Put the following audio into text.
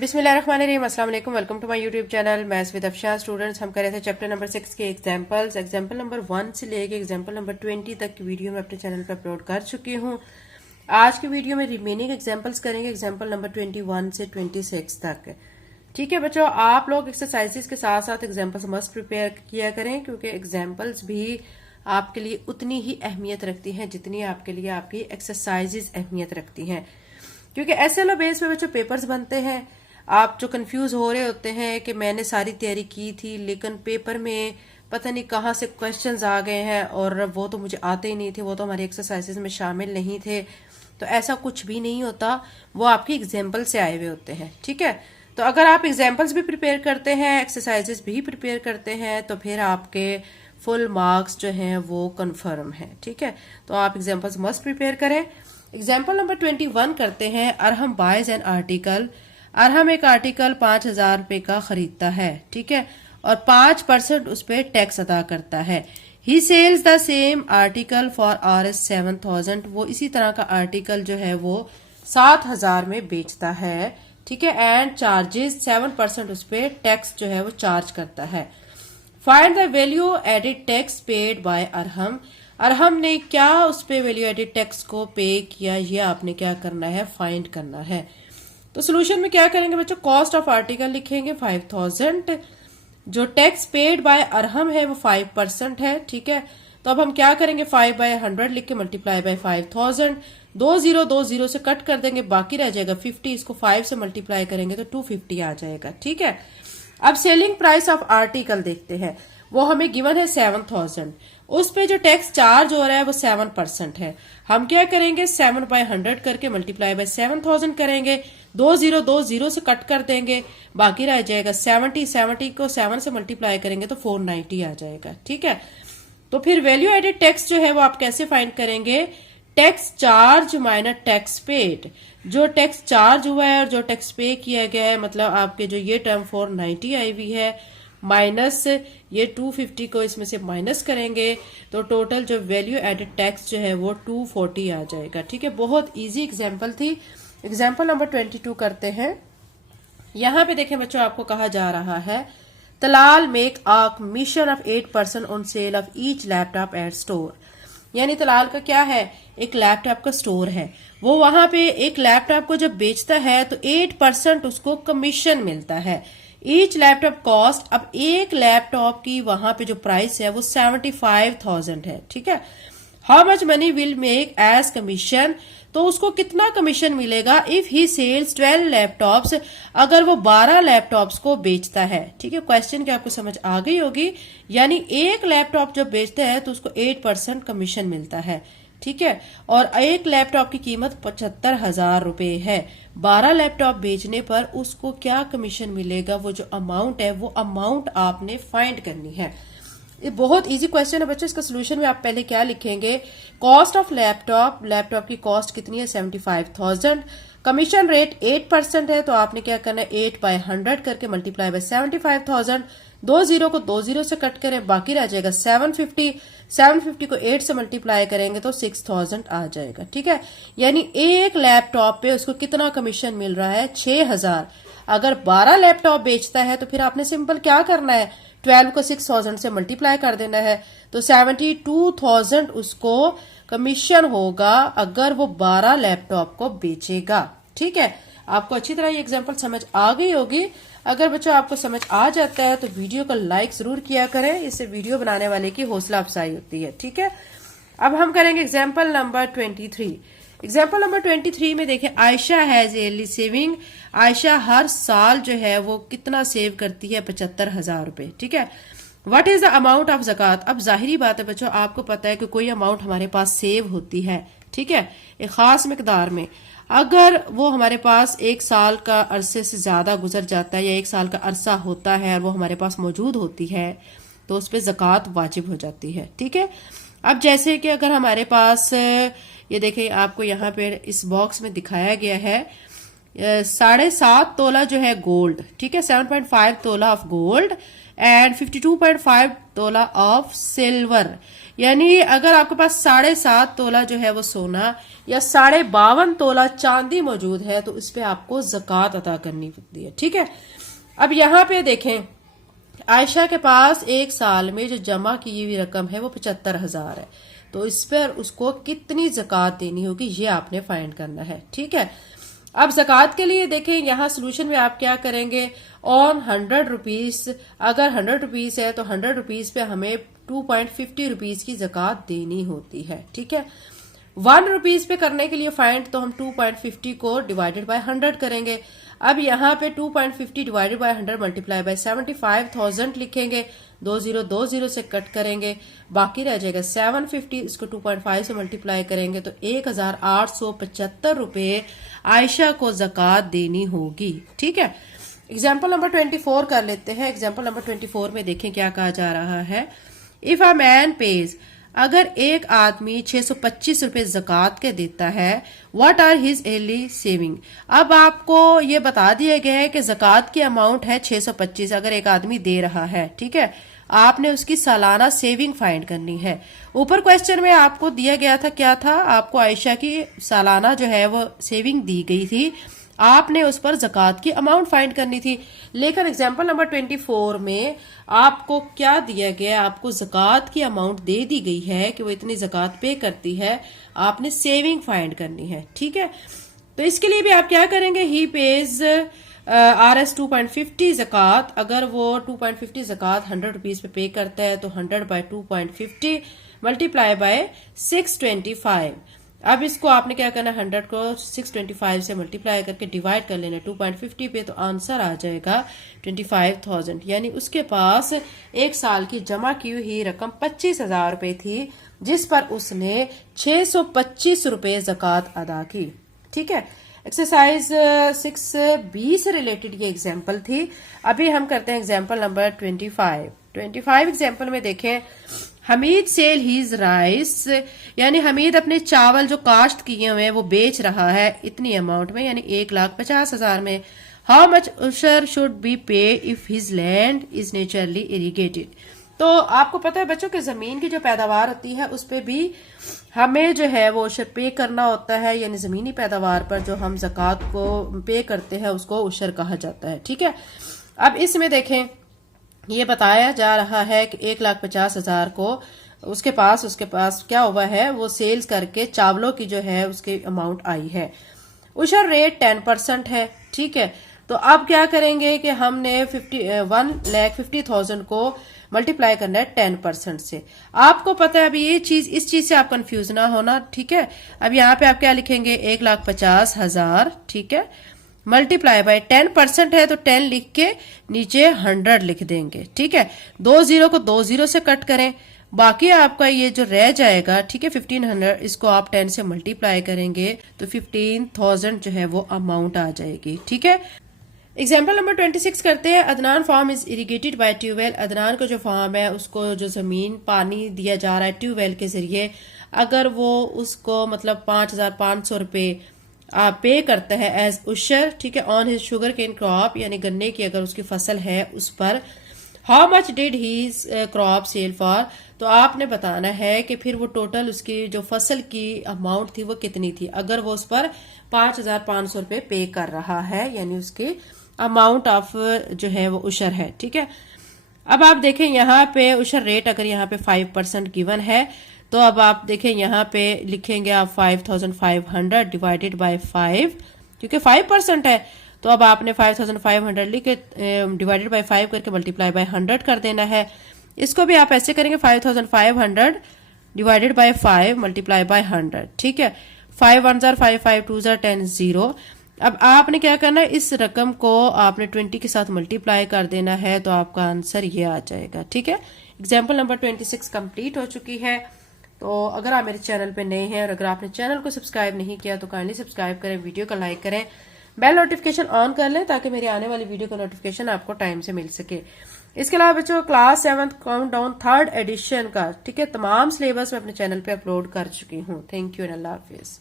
बिस्मिल्लाहिर्रहमानिर्रहीम, अस्सलाम वालेकुम। Welcome to my YouTube channel maths with Afsha. Students, हम कर रहे थे चैप्टर नंबर 6 के एग्जांपल नंबर 1 से लेके एग्जांपल नंबर 20 तक की वीडियो मैं अपने चैनल पर अपलोड कर चुकी हूँ। आज की वीडियो में रिमेनिंग एग्जांपल्स करेंगे, एग्जांपल नंबर 21 से 26 तक। ठीक है बच्चों, आप लोग एक्सरसाइजेस के साथ साथ एग्जाम्पल्स मस्ट प्रिपेयर किया करें, क्योंकि एग्जाम्पल्स भी आपके लिए उतनी ही अहमियत रखती हैं जितनी आपके लिए आपकी एक्सरसाइजेस अहमियत रखती हैं। क्योंकि SLO बेस पे बच्चों पेपर्स बनते हैं। आप जो कंफ्यूज हो रहे होते हैं कि मैंने सारी तैयारी की थी लेकिन पेपर में पता नहीं कहाँ से क्वेश्चंस आ गए हैं और वो तो मुझे आते ही नहीं थे, वो तो हमारी एक्सरसाइजेस में शामिल नहीं थे। तो ऐसा कुछ भी नहीं होता, वो आपकी एग्जाम्पल से आए हुए होते हैं। ठीक है, तो अगर आप एग्जाम्पल्स भी प्रिपेयर करते हैं, एक्सरसाइजेस भी प्रिपेयर करते हैं, तो फिर आपके फुल मार्क्स जो हैं वो कंफर्म है। ठीक है, तो आप एग्जाम्पल्स मस्ट प्रिपेयर करें। एग्जाम्पल नंबर 21 करते हैं। Arham buys an article. Arham एक आर्टिकल 5,000 रुपए का खरीदता है, ठीक है, और 5% उस पर टैक्स अदा करता है। He sells the same article for Rs 7,000। वो इसी तरह का आर्टिकल जो है वो 7,000 में बेचता है। ठीक है, एंड चार्जेस 7% उस पर टैक्स जो है वो चार्ज करता है। Find the value added tax paid by Arham. Arham ने क्या उस पे वैल्यू एडिड टैक्स को पे किया, ये आपने क्या करना है, फाइंड करना है। तो सोल्यूशन में क्या करेंगे बच्चों, कॉस्ट ऑफ आर्टिकल लिखेंगे 5,000। जो टैक्स पेड बाय अरहम है वो 5% है। ठीक है, तो अब हम क्या करेंगे, 5/100 लिख के मल्टीप्लाई बाय 5,000। 2 से कट कर देंगे, बाकी रह जाएगा 50। इसको 5 से मल्टीप्लाई करेंगे तो 250 आ जाएगा। ठीक है, अब सेलिंग प्राइस ऑफ आर्टिकल देखते हैं। वो हमें गिवन है 7,000। उस पे जो टैक्स चार्ज हो रहा है वो 7% है। हम क्या करेंगे, 7/100 करके मल्टीप्लाई बाय 7,000 करेंगे। 2 से कट कर देंगे, बाकी रह जाएगा 70 को 7 से मल्टीप्लाई करेंगे तो 490 आ जाएगा। ठीक है, तो फिर वैल्यू एडेड टैक्स जो है वो आप कैसे फाइंड करेंगे, tax charge minus tax paid. जो टैक्स चार्ज हुआ है और जो टैक्स पे किया गया है, मतलब आपके जो ये टर्म 490 आई हुई है माइनस ये 250 को इसमें से माइनस करेंगे तो टोटल जो वैल्यू एडेड टैक्स जो है वो 240 आ जाएगा। ठीक है, बहुत इजी एग्जांपल थी। एग्जांपल नंबर 22 करते हैं। यहाँ पे देखें बच्चों, आपको कहा जा रहा है Talal make a commission of 8% on sale of each laptop at store. यानी तलाल का क्या है, एक लैपटॉप का स्टोर है। वो वहां पे एक लैपटॉप को जब बेचता है तो 8% उसको कमीशन मिलता है। ईच लैपटॉप कॉस्ट, अब एक लैपटॉप की वहां पे जो प्राइस है वो 75,000 है। ठीक है, how much money will make as commission, तो उसको कितना कमीशन मिलेगा इफ ही सेल्स 12 लैपटॉप्स, अगर वो 12 लैपटॉप्स को बेचता है। ठीक है, क्वेश्चन की आपको समझ आ गई होगी। यानी एक लैपटॉप जब बेचता है तो उसको 8% कमीशन मिलता है। ठीक है, और एक लैपटॉप की कीमत 75,000 रुपए है। 12 लैपटॉप बेचने पर उसको क्या कमीशन मिलेगा, वो जो अमाउंट है वो अमाउंट आपने फाइंड करनी है। ये बहुत इजी क्वेश्चन है बच्चों। इसका सोल्यूशन में आप पहले क्या लिखेंगे, कॉस्ट ऑफ लैपटॉप, लैपटॉप की कॉस्ट कितनी है 75,000। कमीशन रेट 8% है, तो आपने क्या करना है 8/100 करके मल्टीप्लाई बाय 75,000। 20 को 20 से कट करें, बाकी रह जाएगा 750 को 8 से मल्टीप्लाई करेंगे तो 6,000 आ जाएगा। ठीक है, यानी एक लैपटॉप पे उसको कितना कमीशन मिल रहा है, 6,000। अगर 12 लैपटॉप बेचता है तो फिर आपने सिंपल क्या करना है, 12 को 6,000 से मल्टीप्लाई कर देना है, तो 72,000 उसको कमीशन होगा अगर वो 12 लैपटॉप को बेचेगा। ठीक है, आपको अच्छी तरह ये एग्जांपल समझ आ गई होगी। अगर बच्चों आपको समझ आ जाता है तो वीडियो को लाइक जरूर किया करें, इससे वीडियो बनाने वाले की हौसला अफजाई होती है। ठीक है, अब हम करेंगे एग्जाम्पल नंबर 23। एग्जाम्पल नंबर 23 में देखें, Ayesha has yearly saving. Ayesha हर साल जो है वो कितना सेव करती है, 75,000 रुपए। ठीक है, what is the amount of ज़कात। अब जाहिरी बात है बच्चों, आपको पता है कि कोई अमाउंट हमारे पास सेव होती है। ठीक है, एक खास मिकदार में, अगर वो हमारे पास एक साल का अरसे से ज्यादा गुजर जाता है या एक साल का अरसा होता है और वो हमारे पास मौजूद होती है तो उस पर ज़कात वाजिब हो जाती है। ठीक है, अब जैसे कि अगर हमारे पास ये देखें, आपको यहाँ पे इस बॉक्स में दिखाया गया है 7.5 तोला जो है गोल्ड। ठीक है, 7.5 तोला ऑफ गोल्ड एंड 52.5 तोला ऑफ सिल्वर, यानी अगर आपके पास 7.5 तोला जो है वो सोना या 52.5 तोला चांदी मौजूद है तो इस पे आपको ज़कात अदा करनी पड़ती है। ठीक है, अब यहाँ पे देखें आयशा के पास एक साल में जो जमा की हुई रकम है वो 75,000 है, तो इस पर उसको कितनी ज़कात देनी होगी ये आपने फाइंड करना है। ठीक है, अब ज़कात के लिए देखें यहाँ सोल्यूशन में आप क्या करेंगे, ऑन 100 रुपीज, अगर 100 रुपीज है तो 100 रुपीज पे हमें 2.50 रुपीज की ज़कात देनी होती है। ठीक है, 1 रुपीज पे करने के लिए फाइंड तो हम 2.50 को डिवाइडेड बाय 100 करेंगे। अब यहाँ पे 2.50 डिवाइडेड बाय 100 मल्टीप्लाई बाय 75,000 लिखेंगे, 20 से कट करेंगे, बाकी रह जाएगा 750, इसको 2.5 से मल्टीप्लाई करेंगे तो 1,875 रुपए आयशा को ज़कात देनी होगी। ठीक है, एग्जाम्पल नंबर 24 कर लेते हैं। एग्जाम्पल नंबर 24 में देखें क्या कहा जा रहा है। इफ अ मैन पेज, अगर एक आदमी 625 रुपए ज़कात के देता है, what are his yearly saving. अब आपको ये बता दिया गया है कि ज़कात की अमाउंट है 625 अगर एक आदमी दे रहा है। ठीक है, आपने उसकी सालाना सेविंग फाइंड करनी है। ऊपर क्वेश्चन में आपको दिया गया था क्या था, आपको आयशा की सालाना जो है वो सेविंग दी गई थी, आपने उस पर ज़कात की अमाउंट फाइंड करनी थी। लेकिन एग्जाम्पल नंबर 24 में आपको क्या दिया गया है, आपको ज़कात की अमाउंट दे दी गई है कि वो इतनी ज़कात पे करती है, आपने सेविंग फाइंड करनी है। ठीक है, तो इसके लिए भी आप क्या करेंगे, ही पेज RS 2.50 ज़कात, अगर वो 2.50 ज़कात 100 रुपीज पे करता है तो 100 बाय 2.50 मल्टीप्लाई बाय 625। अब इसको आपने क्या करना, 100 को 625 से मल्टीप्लाई करके डिवाइड कर लेना 2.50 पे, तो आंसर आ जाएगा 25,000, यानी उसके पास एक साल की जमा की हुई रकम 25,000 रुपए थी जिस पर उसने 625 रुपए ज़कात अदा की। ठीक है, एक्सरसाइज 6B से रिलेटेड ये एग्जाम्पल थी। अभी हम करते हैं एग्जाम्पल नंबर 25 एग्जाम्पल में देखें, हमीद सेल हीज राइस, यानी हमीद अपने चावल जो काश्त किए हुए हैं वो बेच रहा है इतनी अमाउंट में, यानी 1,50,000 में। हाउ मच उशर शुड बी पे if his land is naturally irrigated. तो आपको पता है बच्चों के जमीन की जो पैदावार होती है उस पे भी हमें जो है वो उशर पे करना होता है, यानी जमीनी पैदावार पर जो हम ज़कात को पे करते हैं उसको उशर कहा जाता है। ठीक है, अब इसमें देखें ये बताया जा रहा है कि 1,50,000 को उसके पास क्या हुआ है, वो सेल्स करके चावलों की जो है उसकी अमाउंट आई है। उशर रेट 10% है। ठीक है, तो अब क्या करेंगे कि हमने 1,50,000 को मल्टीप्लाई करना है 10% से। आपको पता है अभी ये चीज, इस चीज से आप कंफ्यूज ना होना। ठीक है, अब यहाँ पे आप क्या लिखेंगे, 1,50,000, ठीक है, मल्टीप्लाई बाय 10% है तो 10 लिख के नीचे 100 लिख देंगे। ठीक है, 20 को 20 से कट करें, बाकी आपका ये जो रह जाएगा, ठीक है 1500, इसको आप 10 से मल्टीप्लाई करेंगे तो 15,000 जो है वो अमाउंट आ जाएगी। ठीक है, एग्जाम्पल नंबर 26 करते हैं। Adnan farm is irrigated by tubewell, Adnan का जो फार्म है उसको जो जमीन पानी दिया जा रहा है ट्यूबवेल के जरिए, अगर वो उसको मतलब 5,500 रुपए पे करता है एज उशर, ठीक है, on his sugar cane crop, यानी गन्ने की अगर उसकी फसल है उस पर। How much did his crop sell for, तो आपने बताना है कि फिर वो टोटल उसकी जो फसल की अमाउंट थी वो कितनी थी, अगर वो उस पर 5,500 रुपए पे कर रहा है, यानी उसकी अमाउंट ऑफ जो है वो उशर है। ठीक है, अब आप देखें यहाँ पे उशर रेट अगर यहाँ पे 5% गिवन है, तो अब आप देखें यहाँ पे लिखेंगे आप 5,500 डिवाइडेड बाय 5, क्योंकि 5% है तो अब आपने 5,500 लिख के डिवाइडेड बाय 5 करके मल्टीप्लाई बाय 100 कर देना है। इसको भी आप ऐसे करेंगे 5,500 डिवाइडेड बाय 5 मल्टीप्लाई बाय 100। ठीक है, 5 1 जार 5, 5 2 जार 10, 0। अब आपने क्या करना है, इस रकम को आपने 20 के साथ मल्टीप्लाई कर देना है तो आपका आंसर ये आ जाएगा। ठीक है, एग्जाम्पल नंबर 26 कंप्लीट हो चुकी है। तो अगर आप मेरे चैनल पे नए हैं और अगर आपने चैनल को सब्सक्राइब नहीं किया तो काइंडली सब्सक्राइब करें, वीडियो को लाइक करें, बेल नोटिफिकेशन ऑन कर लें ताकि मेरी आने वाली वीडियो का नोटिफिकेशन आपको टाइम से मिल सके। इसके अलावा बच्चों class 7th countdown 3rd addition का, ठीक है, तमाम सिलेबस मैं अपने चैनल पे अपलोड कर चुकी हूँ। Thank you and Allah Hafiz.